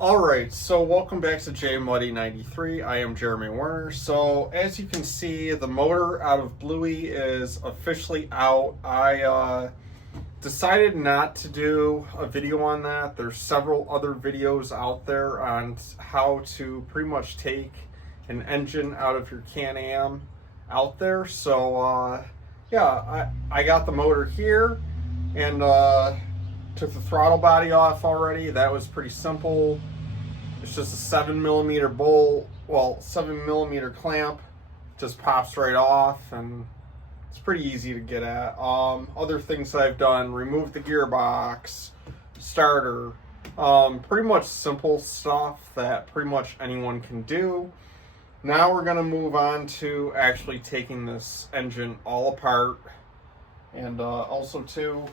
Alright, so welcome back to JMuddy93. I am Jeremy Werner. So as you can see, the motor out of Bluey is officially out. I decided not to do a video on that. There's several other videos out there on how to pretty much take an engine out of your Can-Am out there. So yeah, I got the motor here and took the throttle body off already. That was pretty simple. It's just a 7mm bolt, well, 7mm clamp. Just pops right off, and it's pretty easy to get at. Other things that I've done: remove the gearbox, starter. Pretty much simple stuff that pretty much anyone can do. Now we're gonna move on to actually taking this engine all apart, and also too,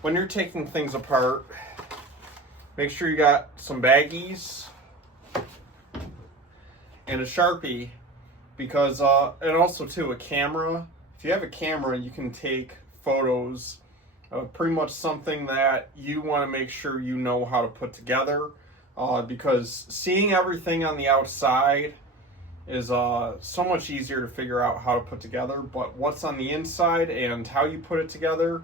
when you're taking things apart, make sure you got some baggies and a Sharpie, because and also too a camera. If you have a camera, you can take photos of pretty much something that you want to make sure you know how to put together, because seeing everything on the outside is so much easier to figure out how to put together, but what's on the inside and how you put it together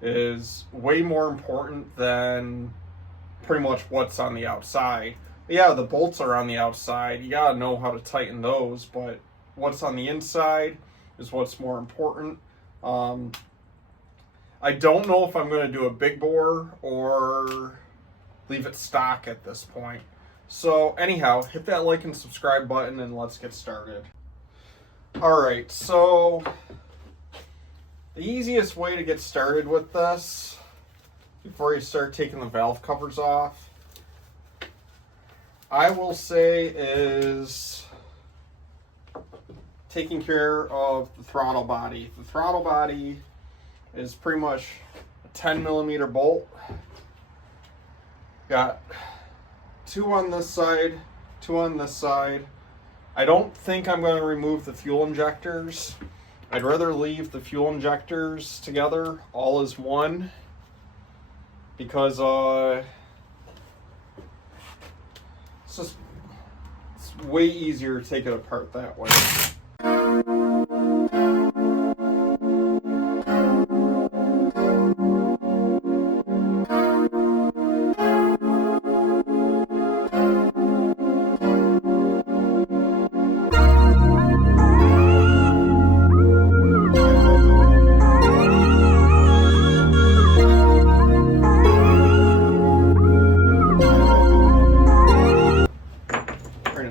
is way more important than pretty much what's on the outside. Yeah, the bolts are on the outside. You gotta know how to tighten those, but what's on the inside is what's more important. I don't know if I'm going to do a big bore or leave it stock at this point. So anyhow, hit that like and subscribe button and let's get started. Alright, so the easiest way to get started with this, before you start taking the valve covers off, I will say, is taking care of the throttle body. The throttle body is pretty much a 10mm bolt. Got two on this side, two on this side. I don't think I'm going to remove the fuel injectors. I'd rather leave the fuel injectors together all as one, because it's way easier to take it apart that way.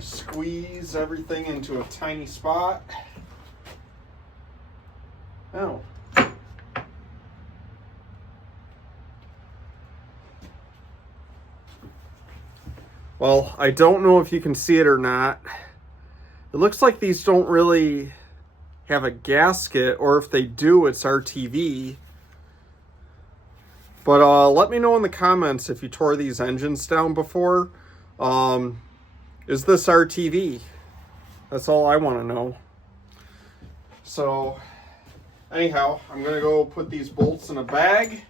Squeeze everything into a tiny spot. Oh. Well, I don't know if you can see it or not. It looks like these don't really have a gasket, or if they do, it's RTV. But let me know in the comments if you tore these engines down before. Is this RTV? That's all I want to know. So anyhow, I'm going to go put these bolts in a bag,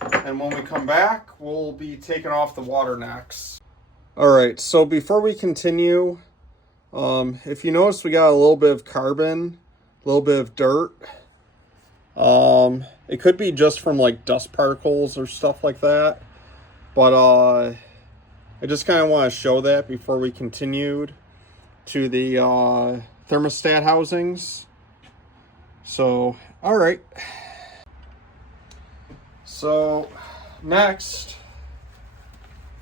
and when we come back, we'll be taking off the water necks. Alright, so before we continue, if you notice, we got a little bit of carbon, a little bit of dirt. It could be just from like dust particles or stuff like that, but I just kind of want to show that before we continued to the thermostat housings. So, alright. So, next,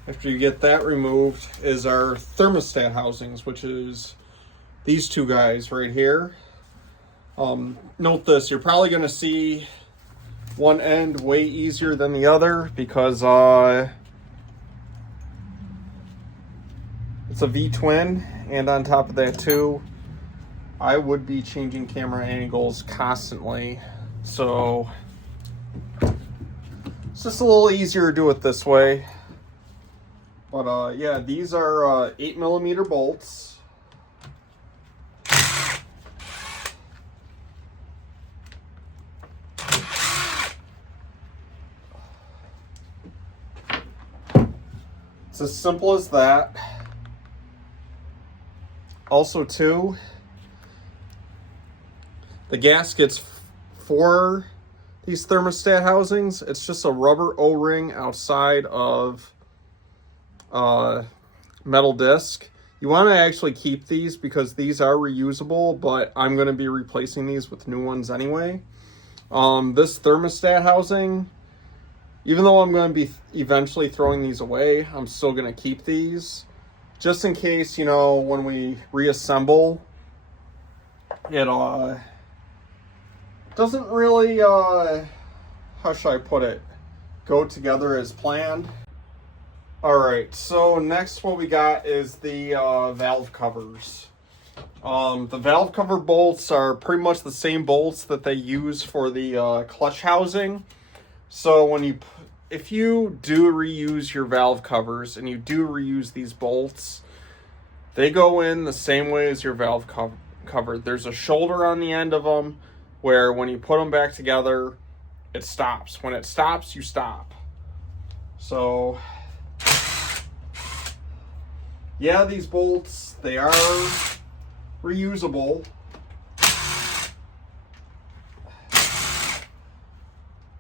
after you get that removed, is our thermostat housings, which is these two guys right here. Note this, you're probably going to see one end way easier than the other, because it's a V-twin, and on top of that too, I would be changing camera angles constantly, so it's just a little easier to do it this way. But yeah, these are 8mm bolts. It's as simple as that. Also, too, the gaskets for these thermostat housings, it's just a rubber O-ring outside of metal disc. You want to actually keep these because these are reusable, but I'm going to be replacing these with new ones anyway. This thermostat housing, even though I'm going to be eventually throwing these away, I'm still going to keep these just in case, you know, when we reassemble, it doesn't really, how should I put it, go together as planned. Alright, so next what we got is the valve covers. The valve cover bolts are pretty much the same bolts that they use for the clutch housing. So if you do reuse your valve covers and you do reuse these bolts, they go in the same way as your valve cover. There's a shoulder on the end of them where when you put them back together, it stops. When it stops, you stop. So yeah, these bolts, they are reusable.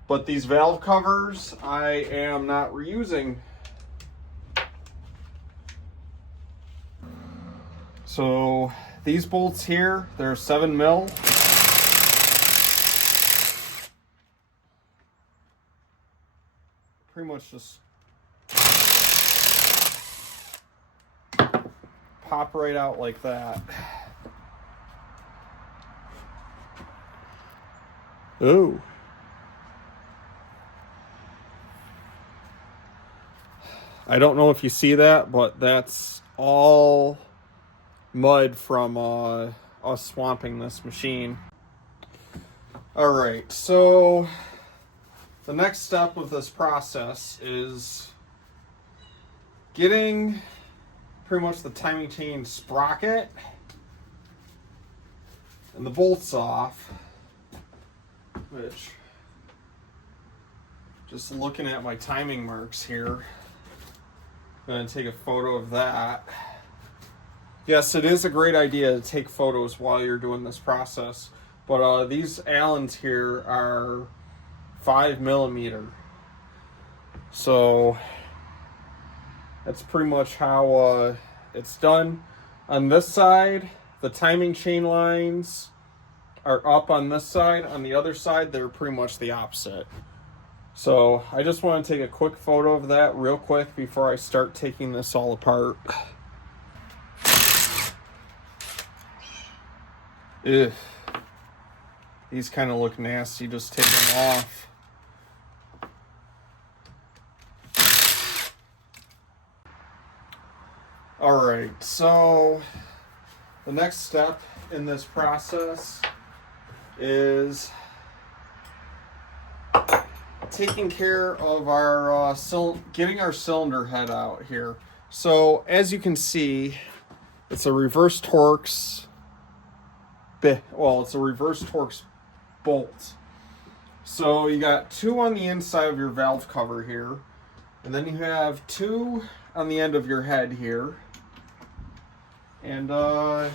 But these valve covers, I am not reusing. So these bolts here, they're 7 mil. Pretty much just pop right out like that. Ooh. I don't know if you see that, but that's all mud from us swamping this machine. Alright, so the next step of this process is getting pretty much the timing chain sprocket and the bolts off, which, just looking at my timing marks here, I'm going to take a photo of that. Yes, it is a great idea to take photos while you're doing this process, but these Allens here are 5 millimeter. So that's pretty much how it's done. On this side, the timing chain lines are up on this side. On the other side, they're pretty much the opposite. So I just want to take a quick photo of that real quick before I start taking this all apart. Ugh. These kind of look nasty, just take them off. Alright, so the next step in this process is taking care of our getting our cylinder head out here. So as you can see, it's a reverse Torx. Well, it's a reverse Torx bolt. So you got 2 on the inside of your valve cover here, and then you have 2 on the end of your head here. And I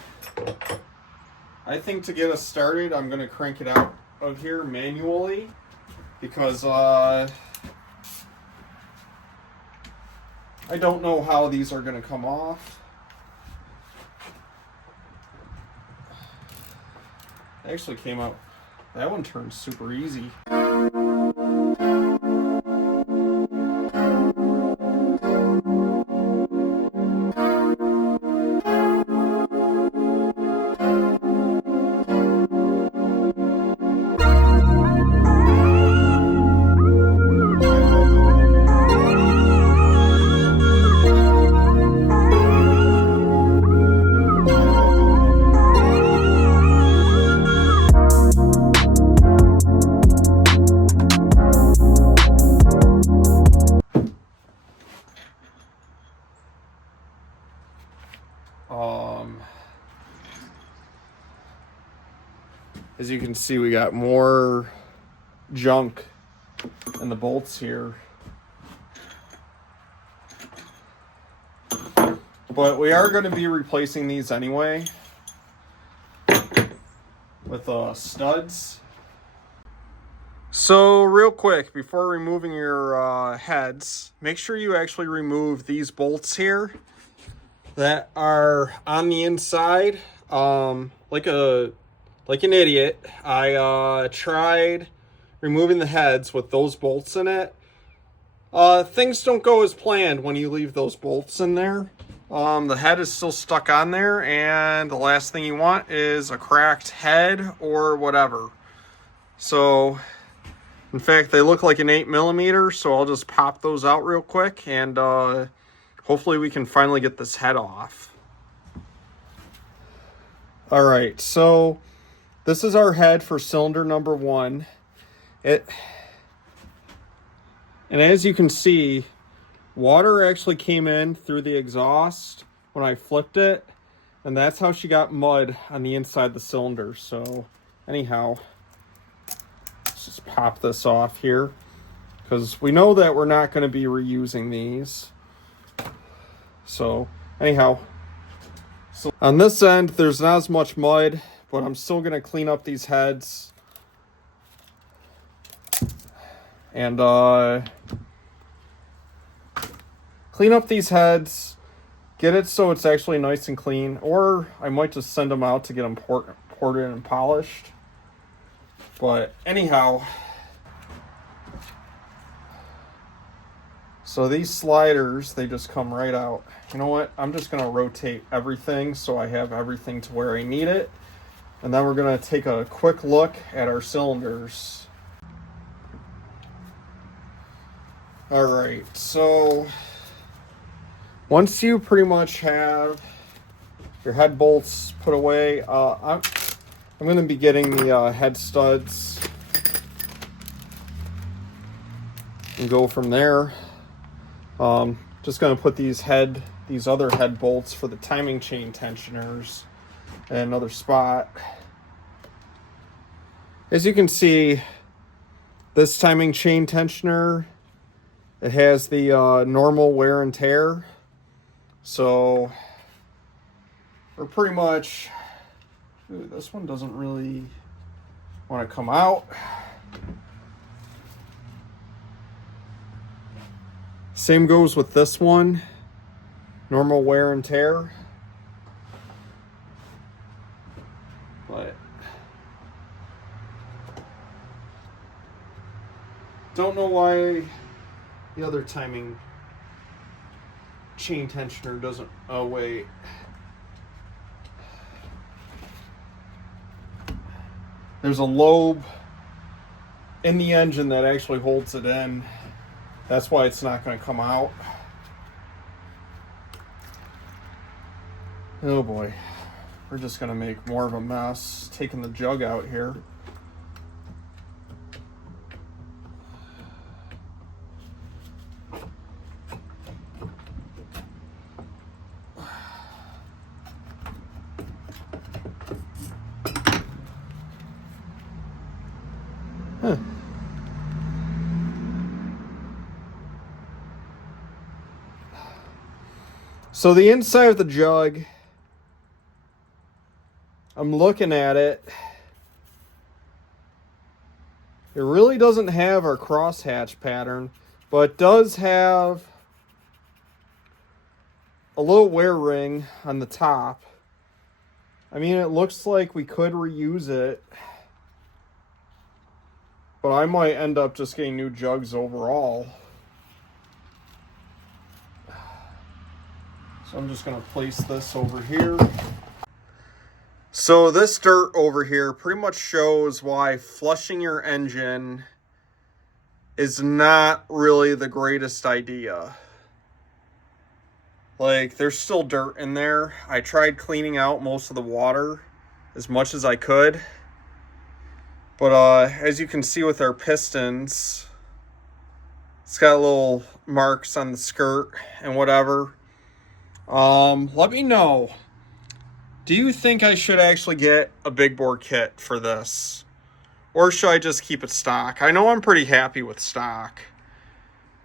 think to get us started, I'm going to crank it out of here manually, because I don't know how these are going to come off. It actually came out, that one turned super easy. As you can see, we got more junk in the bolts here. But we are going to be replacing these anyway with studs. So real quick, before removing your heads, make sure you actually remove these bolts here that are on the inside. Like an idiot, I tried removing the heads with those bolts in it. Things don't go as planned when you leave those bolts in there. The head is still stuck on there, and the last thing you want is a cracked head or whatever. So in fact, they look like an 8mm, so I'll just pop those out real quick, and hopefully we can finally get this head off. All right, so this is our head for cylinder number 1. And as you can see, water actually came in through the exhaust when I flipped it, and that's how she got mud on the inside of the cylinder. So anyhow, let's just pop this off here, because we know that we're not going to be reusing these. So anyhow, so on this end, there's not as much mud, but I'm still going to clean up these heads. And clean up these heads, get it so it's actually nice and clean, or I might just send them out to get them ported and polished. But anyhow, so these sliders, they just come right out. You know what? I'm just going to rotate everything so I have everything to where I need it. And then we're going to take a quick look at our cylinders. All right, so once you pretty much have your head bolts put away, I'm going to be getting the head studs and go from there. Just going to put these other head bolts for the timing chain tensioners in another spot. As you can see, this timing chain tensioner, it has the normal wear and tear. So we're pretty much, this one doesn't really want to come out. Same goes with this one, normal wear and tear. But don't know why the other timing chain tensioner doesn't, oh wait. There's a lobe in the engine that actually holds it in. That's why it's not going to come out. Oh boy. We're just going to make more of a mess taking the jug out here. Huh. So the inside of the jug, I'm looking at it. It really doesn't have our crosshatch pattern, but does have a little wear ring on the top. I mean, it looks like we could reuse it, but I might end up just getting new jugs overall. So I'm just going to place this over here. So this dirt over here pretty much shows why flushing your engine is not really the greatest idea. Like, there's still dirt in there. I tried cleaning out most of the water as much as I could. But as you can see with our pistons, it's got little marks on the skirt and whatever. Let me know. Do you think I should actually get a big bore kit for this? Or should I just keep it stock? I know I'm pretty happy with stock,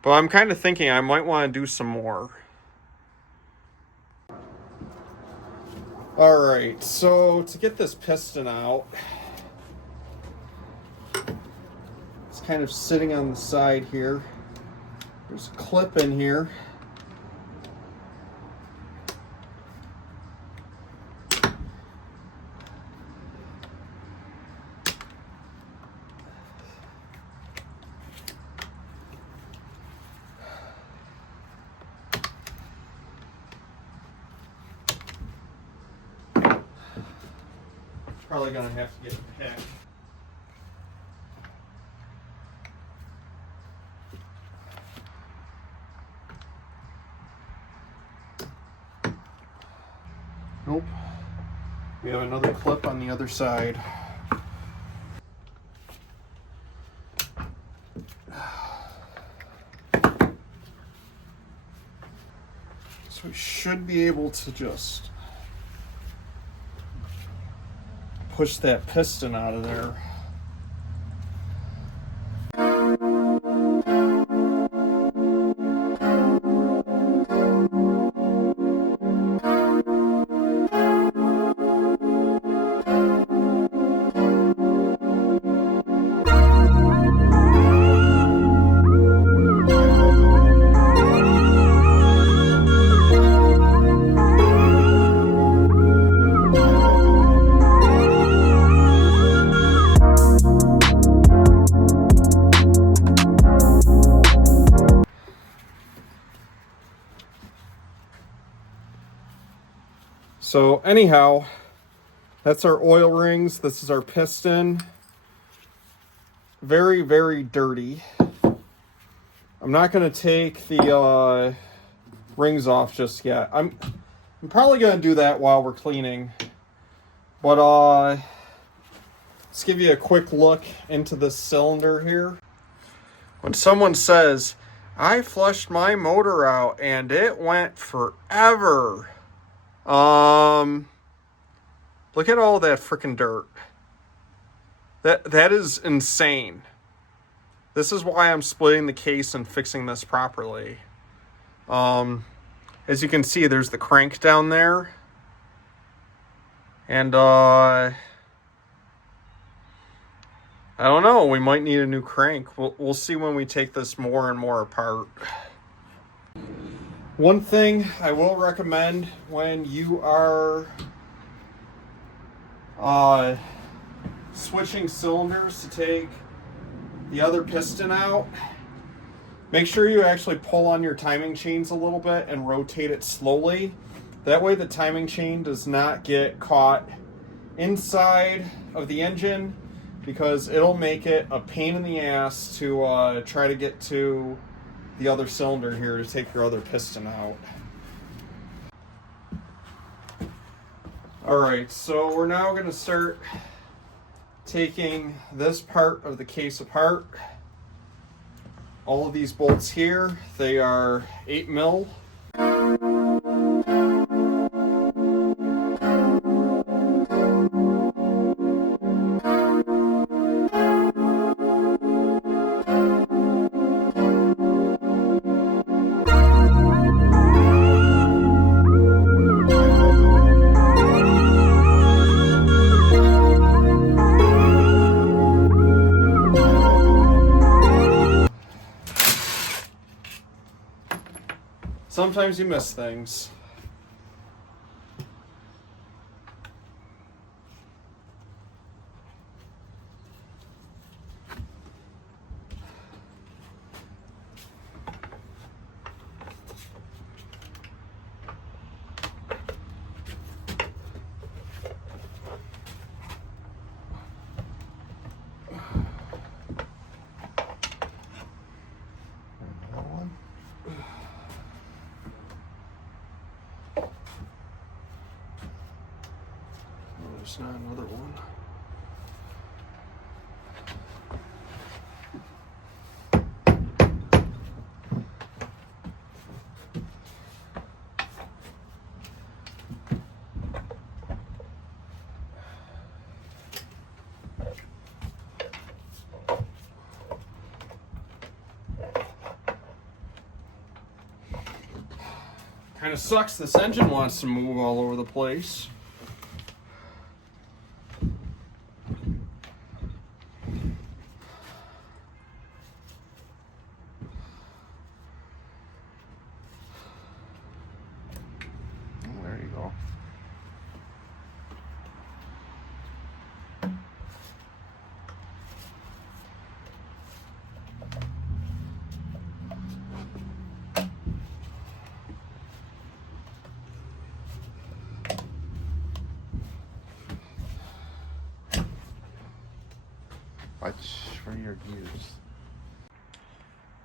but I'm kind of thinking I might want to do some more. All right, so to get this piston out, it's kind of sitting on the side here. There's a clip in here. Probably gonna have to get it packed. Nope. We have another clip on the other side. So we should be able to just push that piston out of there. So anyhow, that's our oil rings. This is our piston. Very, very dirty. I'm not going to take the rings off just yet. I'm probably going to do that while we're cleaning. But let's give you a quick look into this cylinder here. When someone says, I flushed my motor out and it went forever. Look at all that freaking dirt. That is insane. This is why I'm splitting the case and fixing this properly. As you can see, there's the crank down there. And, I don't know, we might need a new crank. We'll see when we take this more and more apart. One thing I will recommend when you are switching cylinders to take the other piston out, make sure you actually pull on your timing chains a little bit and rotate it slowly. That way the timing chain does not get caught inside of the engine, because it'll make it a pain in the ass to try to get to the other cylinder here to take your other piston out. Alright, so we're now going to start taking this part of the case apart. All of these bolts here, they are 8mm. Sometimes you miss things. There's not another one. Kind of sucks. This engine wants to move all over the place. go. Watch for your views.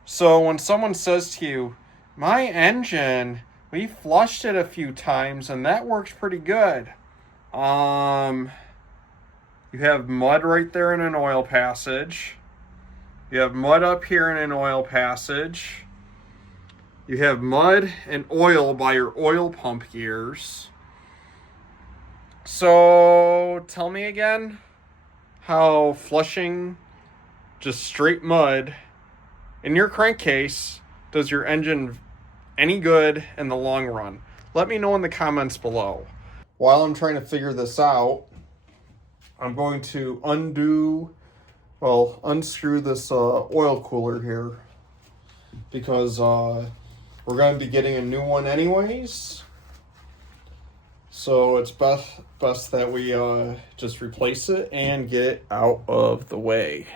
So when someone says to you, my engine, we flushed it a few times and that works pretty good. You have mud right there in an oil passage. You have mud up here in an oil passage. You have mud and oil by your oil pump gears. So tell me again how flushing just straight mud in your crankcase does your engine any good in the long run. Let me know in the comments below. While I'm trying to figure this out, I'm going to unscrew this oil cooler here, because we're going to be getting a new one anyways. So it's best that we just replace it and get it out of the way.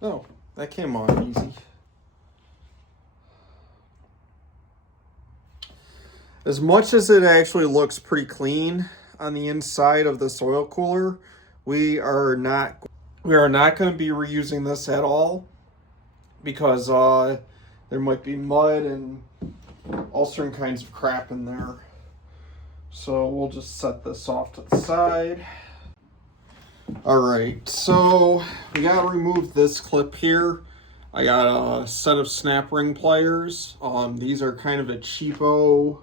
Oh, that came on easy. As much as it actually looks pretty clean on the inside of this oil cooler, we are not going to be reusing this at all, because there might be mud and all certain kinds of crap in there. So we'll just set this off to the side. Alright, so we gotta remove this clip here. I got a set of snap ring pliers. These are kind of a cheapo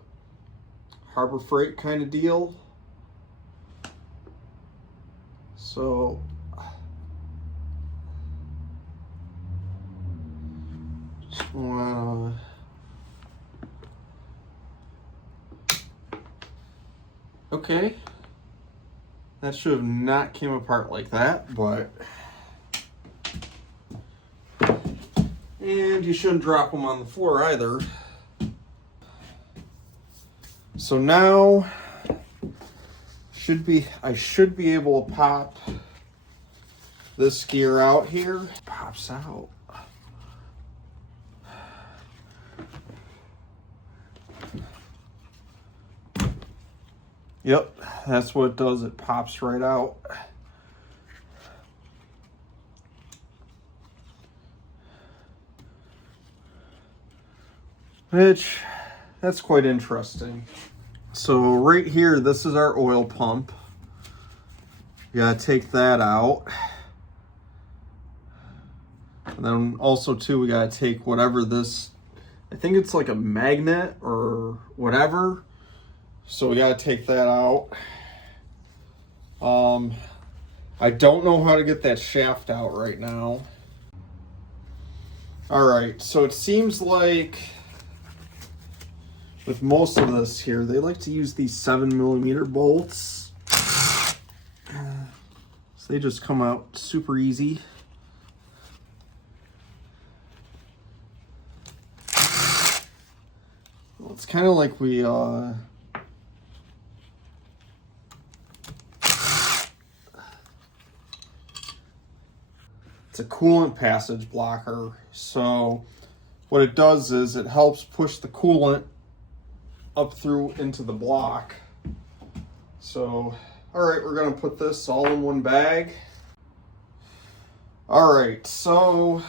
Harbor Freight kind of deal. So just wanna okay. That should have not came apart like that, but... And you shouldn't drop them on the floor either. So now, I should be able to pop this gear out here. It pops out. Yep, that's what it does. It pops right out. Which, that's quite interesting. So right here, this is our oil pump. You gotta take that out. And then also too, we gotta take whatever this, I think it's like a magnet or whatever. So we gotta take that out. I don't know how to get that shaft out right now. Alright, so it seems like with most of this here, they like to use these 7mm bolts. So they just come out super easy. Well, it's kind of like we it's a coolant passage blocker. So what it does is it helps push the coolant up through into the block. So, all right, we're gonna put this all in one bag. All right, so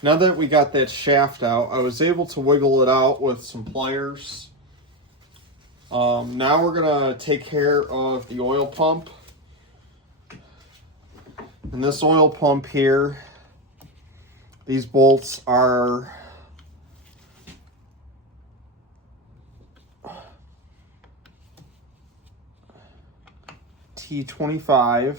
now that we got that shaft out, I was able to wiggle it out with some pliers. Now we're gonna take care of the oil pump. And this oil pump here, these bolts are T25.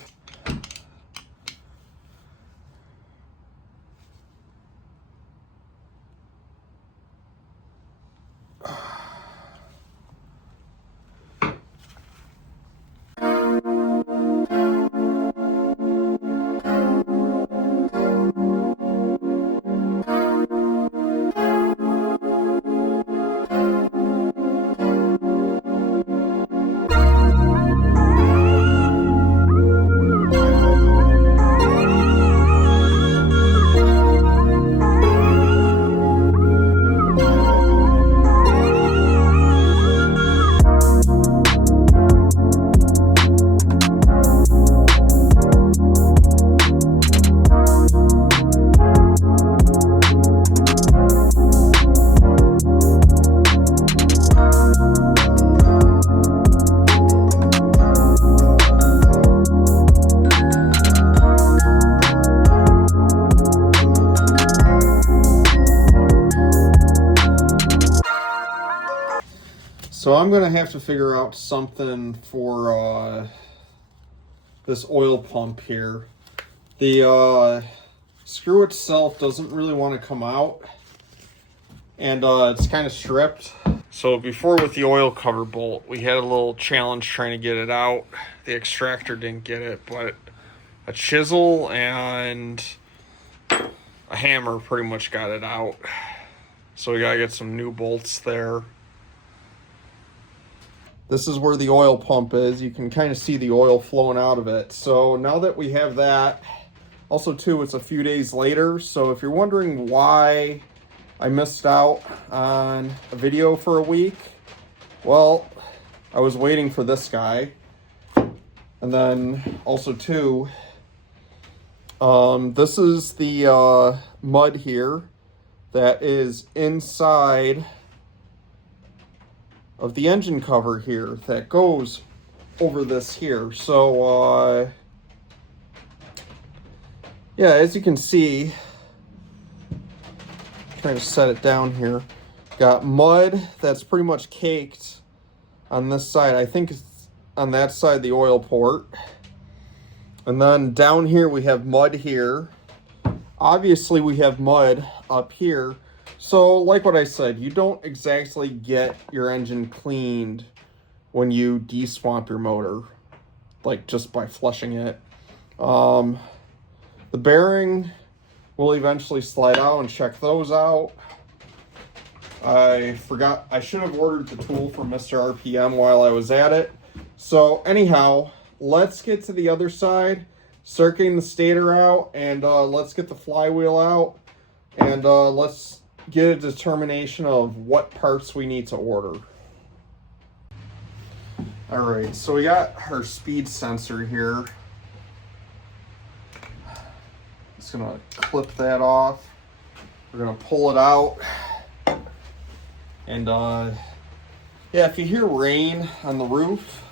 So I'm going to have to figure out something for this oil pump here. The screw itself doesn't really want to come out, and it's kind of stripped. So before with the oil cover bolt, we had a little challenge trying to get it out. The extractor didn't get it, but a chisel and a hammer pretty much got it out. So we got to get some new bolts there. This is where the oil pump is. You can kind of see the oil flowing out of it. So now that we have that, also too, it's a few days later. So if you're wondering why I missed out on a video for a week, well, I was waiting for this guy. And then also too, this is the mud here that is inside of the engine cover here that goes over this here. So yeah, as you can see, trying to set it down here, got mud that's pretty much caked on this side. I think it's on that side, the oil port. And then down here we have mud here. Obviously we have mud up here. So like what I said, you don't exactly get your engine cleaned when you de-swamp your motor, like just by flushing it. The bearing will eventually slide out, and check those out. I forgot, I should have ordered the tool from Mr. RPM while I was at it. So anyhow, let's get to the other side, start getting the stator out, and let's get the flywheel out, and let's get a determination of what parts we need to order. All right, so we got our speed sensor here. Just gonna clip that off. We're gonna pull it out. And yeah, if you hear rain on the roof,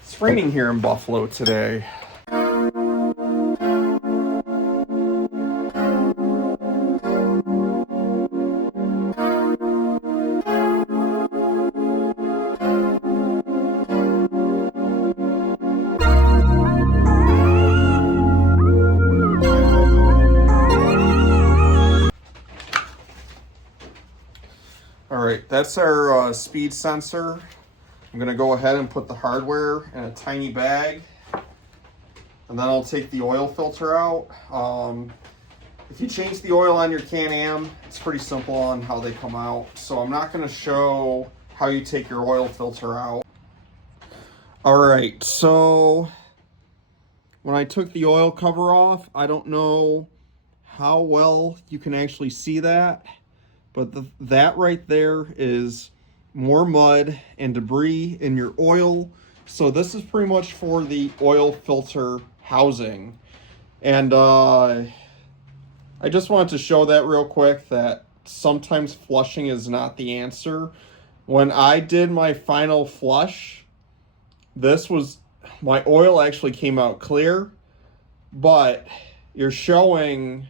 it's raining here in Buffalo today. Alright, that's our speed sensor. I'm going to go ahead and put the hardware in a tiny bag, and then I'll take the oil filter out. If you change the oil on your Can-Am, it's pretty simple on how they come out. So I'm not going to show how you take your oil filter out. Alright, so when I took the oil cover off, I don't know how well you can actually see that. But that right there is more mud and debris in your oil. So this is pretty much for the oil filter housing. And I just wanted to show that real quick, that sometimes flushing is not the answer. When I did my final flush, my oil actually came out clear, but you're showing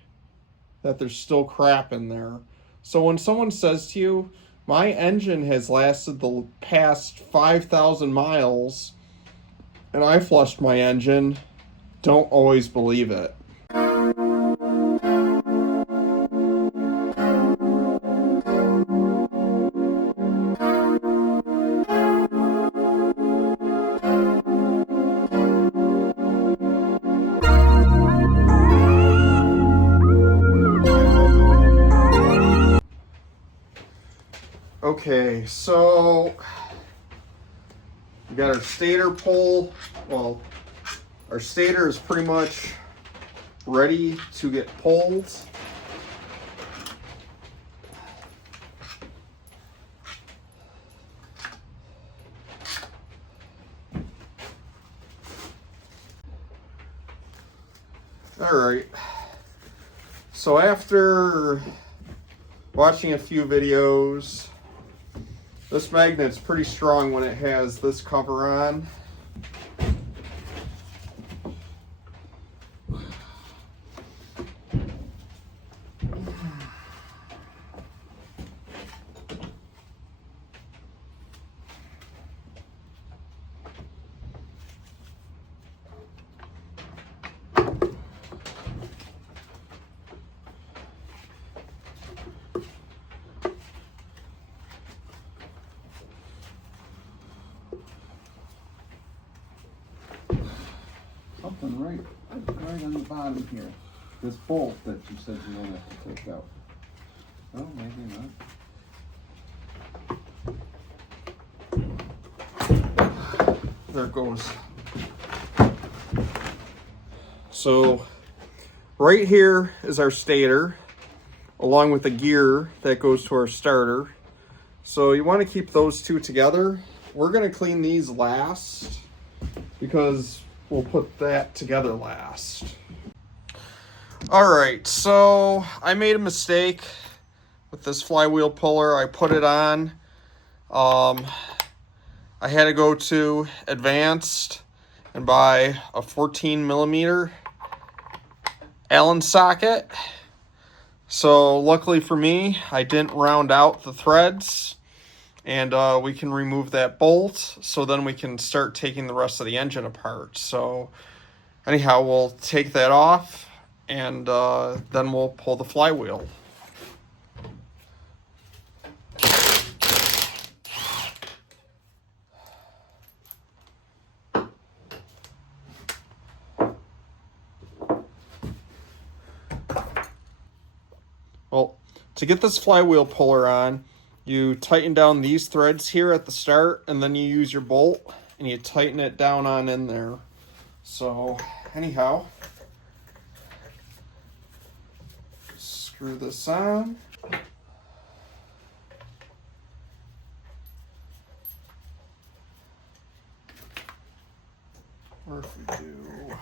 that there's still crap in there. So when someone says to you, my engine has lasted the past 5,000 miles and I flushed my engine. Don't always believe it. Okay, so we got our stator pole. Well, our stator is pretty much ready to get pulled. All right. So after watching a few videos, this magnet's pretty strong when it has this cover on. Something right on the bottom here. This bolt that you said you wanted to take out. Oh, maybe not. There it goes. So right here is our stator, along with the gear that goes to our starter. So you want to keep those two together. We're going to clean these last because we'll put that together last. All right, so I made a mistake with this flywheel puller. I put it on. I had to go to advanced and buy a 14 millimeter Allen socket. So luckily for me, I didn't round out the threads, and we can remove that bolt, so then we can start taking the rest of the engine apart. So anyhow, we'll take that off, and then we'll pull the flywheel. Well, to get this flywheel puller on, you tighten down these threads here at the start, and then you use your bolt and you tighten it down on in there. So anyhow, screw this on. Or if we do,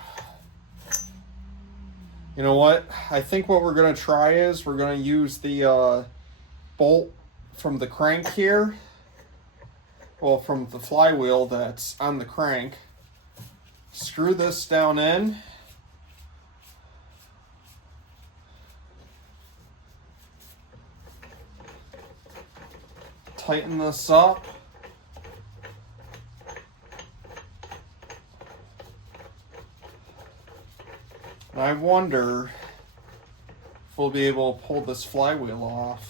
you know what? I think what we're going to try is we're going to use the bolt from the crank here. Well, from the flywheel that's on the crank. Screw this down in. Tighten this up. And I wonder if we'll be able to pull this flywheel off.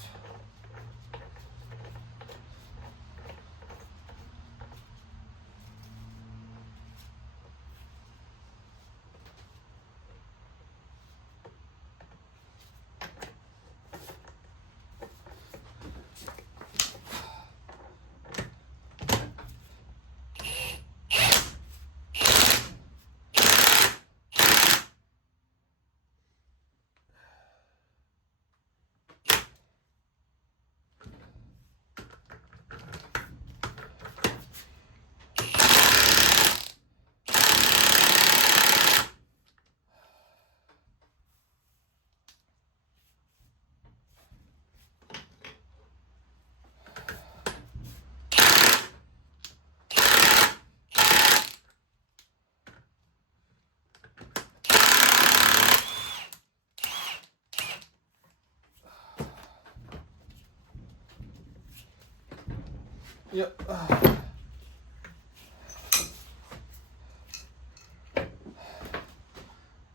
Yep.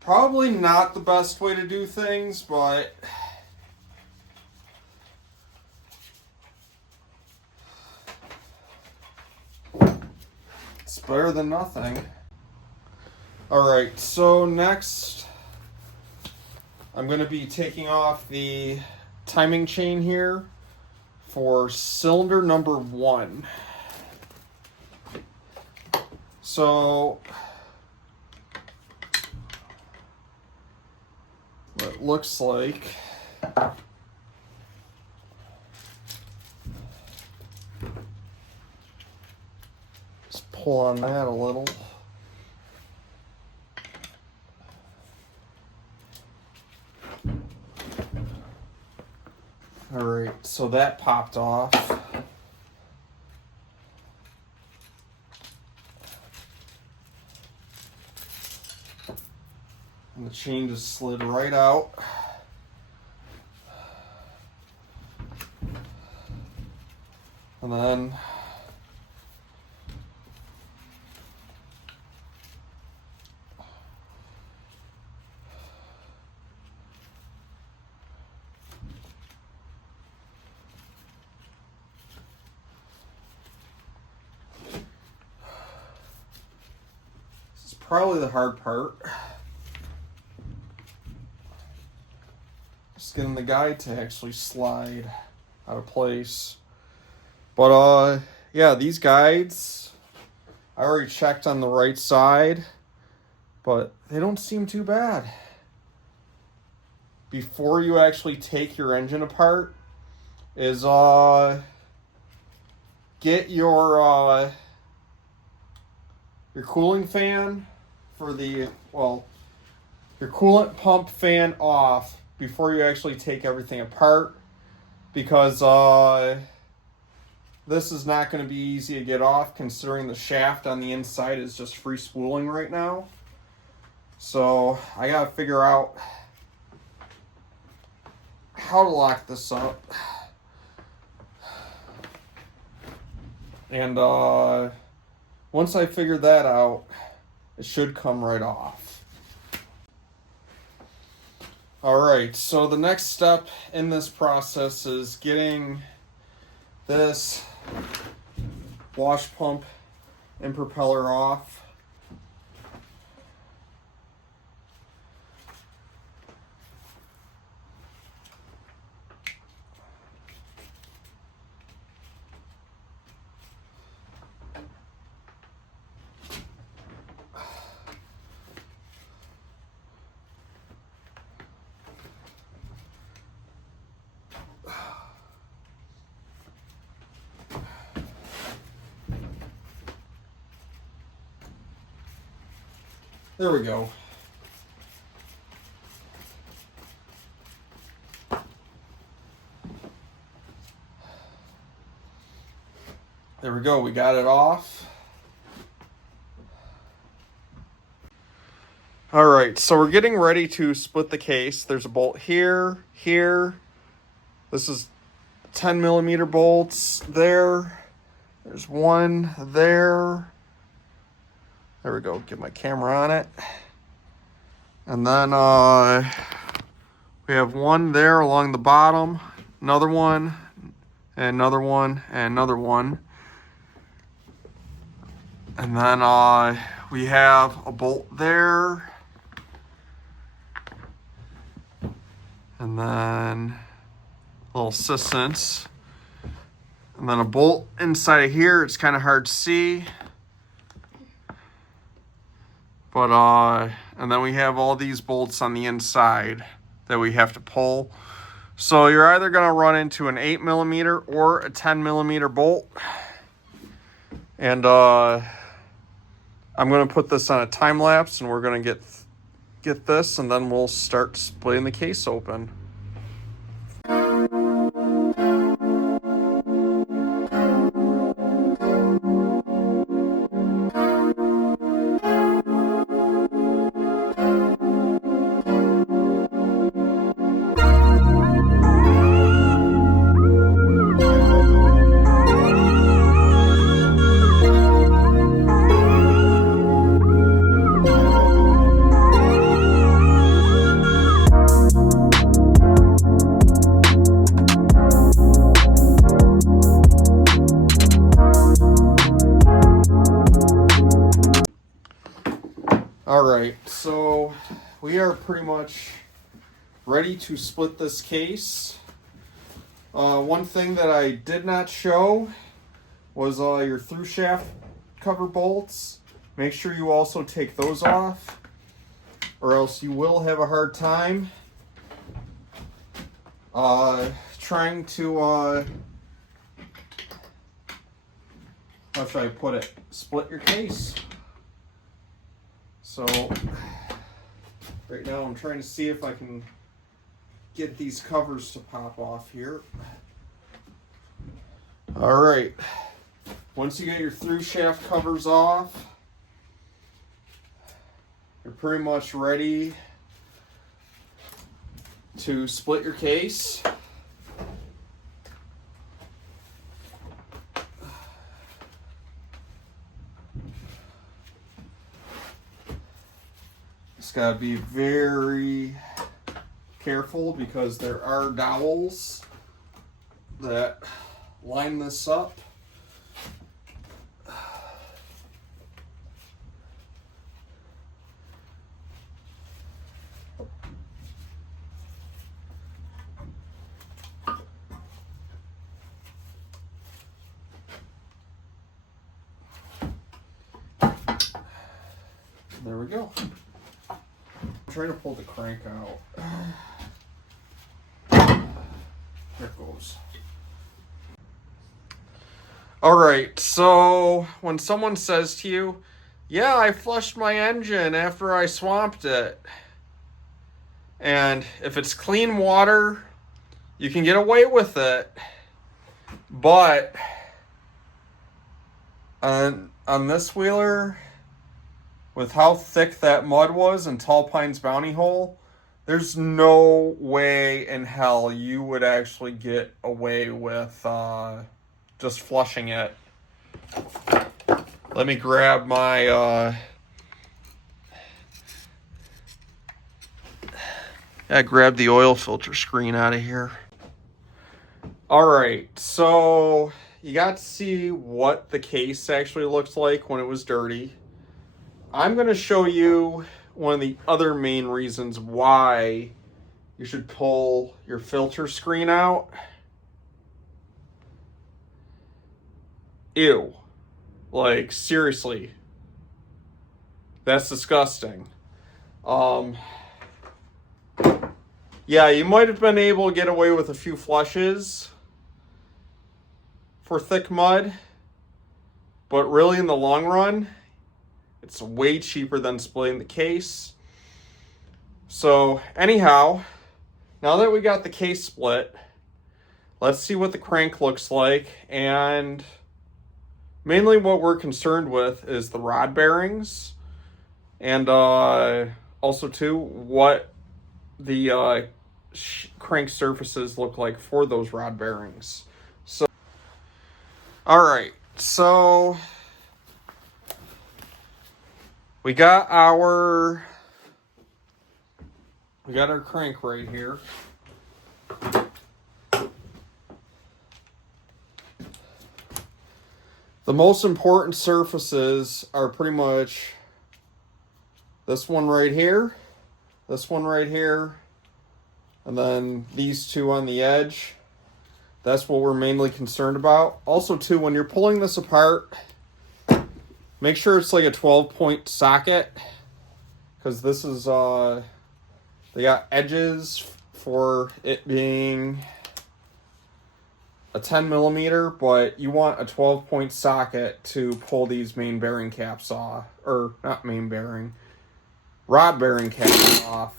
Probably not the best way to do things, but it's better than nothing. Alright, so next I'm going to be taking off the timing chain here for cylinder number 1. So what it looks like, just pull on that a little. All right, so that popped off. And the chain just slid right out. And then this is probably the hard part. Just getting the guide to actually slide out of place. But yeah, these guides, I already checked on the right side, but they don't seem too bad. Before you actually take your engine apart, is get your cooling fan for the, well, your coolant pump fan off before you actually take everything apart, because this is not going to be easy to get off, considering the shaft on the inside is just free spooling right now. So I got to figure out how to lock this up. And once I figure that out, it should come right off. Alright, so the next step in this process is getting this wash pump and propeller off. There we go. There we go, we got it off. All right, so we're getting ready to split the case. There's a bolt here, here. This is 10 millimeter bolts there. There's one there. There we go, get my camera on it. And then we have one there along the bottom, another one, and another one, and another one. And then we have a bolt there. And then a little assistance. And then a bolt inside of here. It's kind of hard to see. But, and then we have all these bolts on the inside that we have to pull. So you're either going to run into an 8 millimeter or a 10 millimeter bolt. And I'm going to put this on a time lapse, and we're going to get this, and then we'll start splitting the case open. Alright, so we are pretty much ready to split this case. One thing that I did not show was your through shaft cover bolts. Make sure you also take those off, or else you will have a hard time trying to, how should I put it, split your case. So right now I'm trying to see if I can get these covers to pop off here. All right, once you get your through shaft covers off, you're pretty much ready to split your case. Just gotta be very careful because there are dowels that line this up. There we go. I'm trying to pull the crank out. There it goes. Alright, so when someone says to you, yeah, I flushed my engine after I swamped it, and if it's clean water, you can get away with it, but on this wheeler, with how thick that mud was in Tall Pines Bounty Hole, there's no way in hell you would actually get away with just flushing it. Let me grab my grab the oil filter screen out of here. Alright, so you got to see what the case actually looks like when it was dirty. I'm going to show you one of the other main reasons why you should pull your filter screen out. Ew. Like, seriously. That's disgusting. Yeah, you might have been able to get away with a few flushes for thick mud, but really in the long run, it's way cheaper than splitting the case. So anyhow, now that we got the case split, let's see what the crank looks like. And mainly what we're concerned with is the rod bearings. And also too, what the crank surfaces look like for those rod bearings. So, all right, so we got our crank right here. The most important surfaces are pretty much this one right here, this one right here, and then these two on the edge. That's what we're mainly concerned about. Also too, when you're pulling this apart, make sure it's like a 12-point socket, because this is, they got edges for it being a 10 millimeter, but you want a 12-point socket to pull these main bearing caps off, or not main bearing, rod bearing caps off.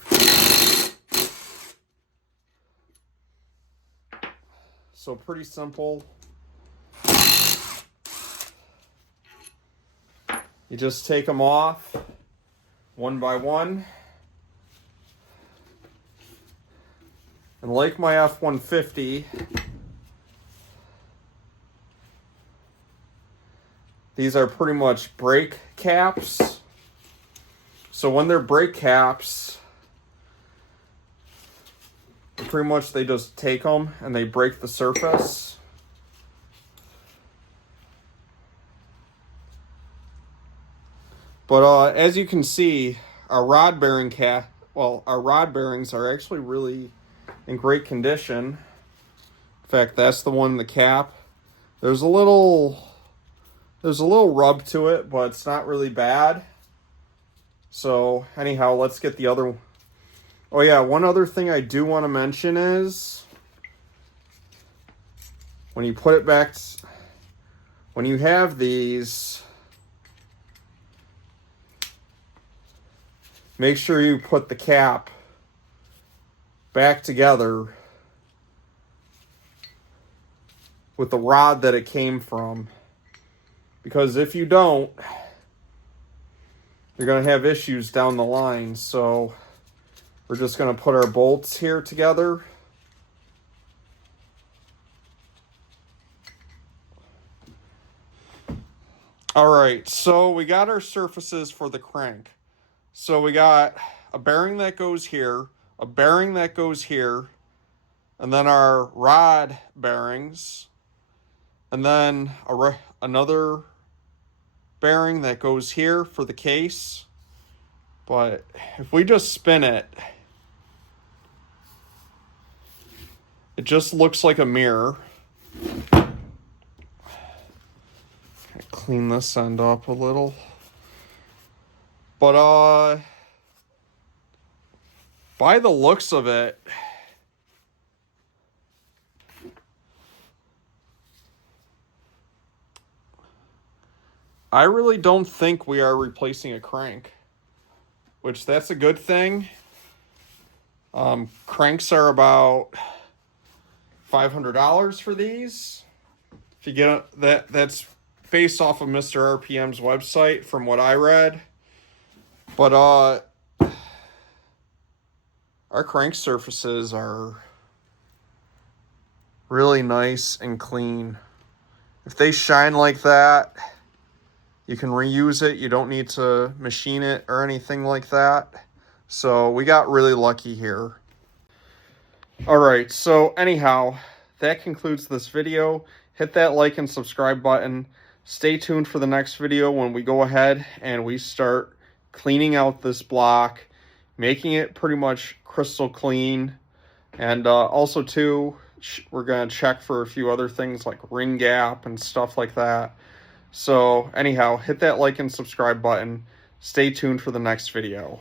So pretty simple. You just take them off one by one. And like my F-150, these are pretty much brake caps. So when they're brake caps, pretty much they just take them and they break the surface. But as you can see, our rod bearing our rod bearings are actually really in great condition. In fact, that's the one in the cap. There's a little rub to it, but it's not really bad. So anyhow, let's get the other. Oh yeah, one other thing I do want to mention is when you put it back, when you have these, make sure you put the cap back together with the rod that it came from. Because if you don't, you're going to have issues down the line. So we're just going to put our bolts here together. All right, so we got our surfaces for the crank. So we got a bearing that goes here, a bearing that goes here, and then our rod bearings, and then another bearing that goes here for the case. But if we just spin it, it just looks like a mirror. Clean this end up a little. But by the looks of it, I really don't think we are replacing a crank, which that's a good thing. Cranks are about $500 for these. If you get that's based off of Mr. RPM's website from what I read. But our crank surfaces are really nice and clean. If they shine like that, you can reuse it. You don't need to machine it or anything like that. So we got really lucky here. All right, so anyhow, that concludes this video. Hit that like and subscribe button. Stay tuned for the next video when we go ahead and we start cleaning out this block, making it pretty much crystal clean. And also too, we're going to check for a few other things like ring gap and stuff like that. So anyhow, hit that like and subscribe button. Stay tuned for the next video.